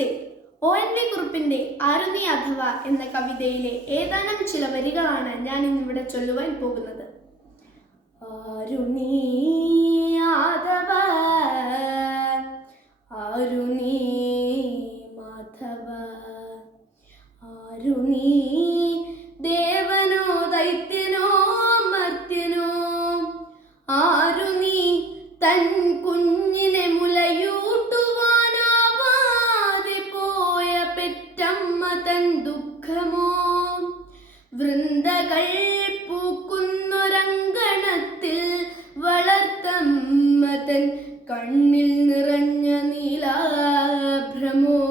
നമസ്തേ. O N V കുറിപ്പിന്റെ ആരുണി അഥവ എന്ന കവിതയിലെ ഏതാനും ചില വരികളാണ് ഞാൻ ഇന്നിവിടെ ചൊല്ലുവാൻ പോകുന്നത്. ആരുണി മാധവ ദേവനോ ദൈത്യനോ മർത്യനോ ആരുണി തൻ തൻ ദുഃഖമോ? വൃന്ദകൾ പൂക്കുന്നൊരങ്കണത്തിൽ വളർത്തമ്മ തൻ കണ്ണിൽ നിറഞ്ഞ നീലാഭ്രമോ?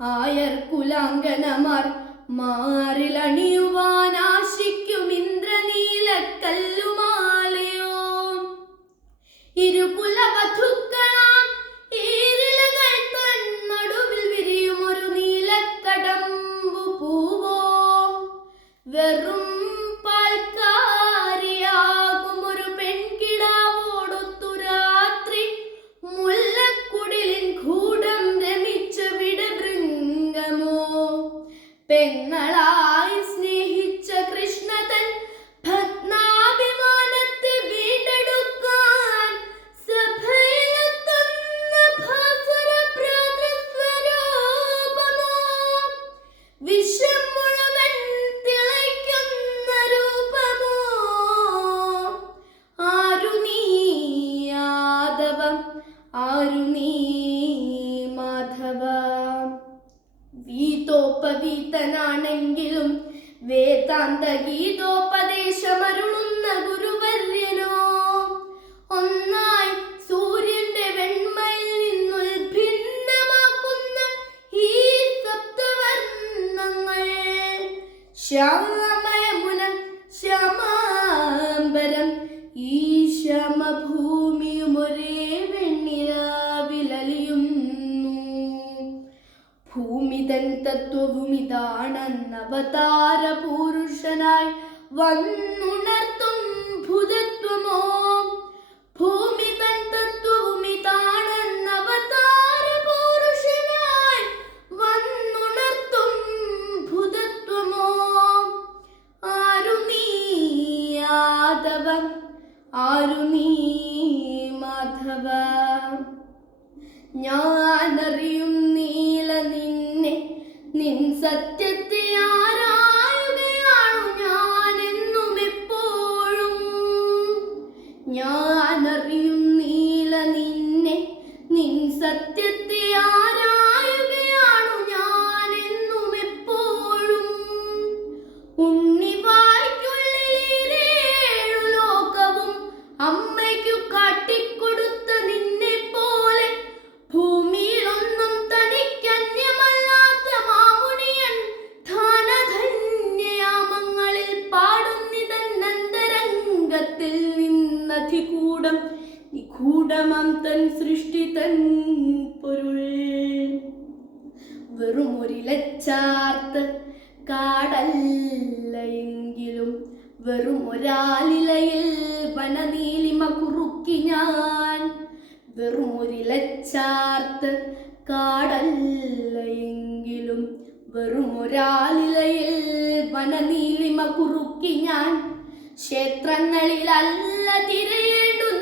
ആയർ കുലാങ്കനമാർ മാറിലണിയുവാൻ ആശിക്കും ഇന്ദ്രനീല വീതോപവീതനാണെങ്കിലും വേദാന്ത ഗീതോപദേശമരുളുന്ന ഗുരുവര്യനോ. ഒന്നായി സൂര്യന്റെ വെണ്മയിൽ നിന്നുൽഭിന്നമാക്കുന്ന ഈ സപ്തവർണങ്ങൾ. ശ്യാമയമുന ഭൂമിതൻ പുരുഷനായി വന്നുണർത്തും ഭുതത്വമോ? ഭൂമിതൻ മാധവ? ഞാനറിയും നിഗൂഢമാം തൻ സൃഷ്ടി തൻ പൊരുൾ. വെറും ഒരിലച്ചാർത്ത് കാടല്ല എങ്കിലും വെറും ഒരാലിലയിൽ വനനീലിമ കുറുക്കി ഞാൻ. വെറും ഒരിലച്ചാർത്ത് കാടല്ല എങ്കിലും വെറും ഒരാലിലയിൽ വനനീലിമ കുറുക്കി ഞാൻ. ക്ഷേത്രങ്ങളിലല്ല തിരയേണ്ടു നിന്നെ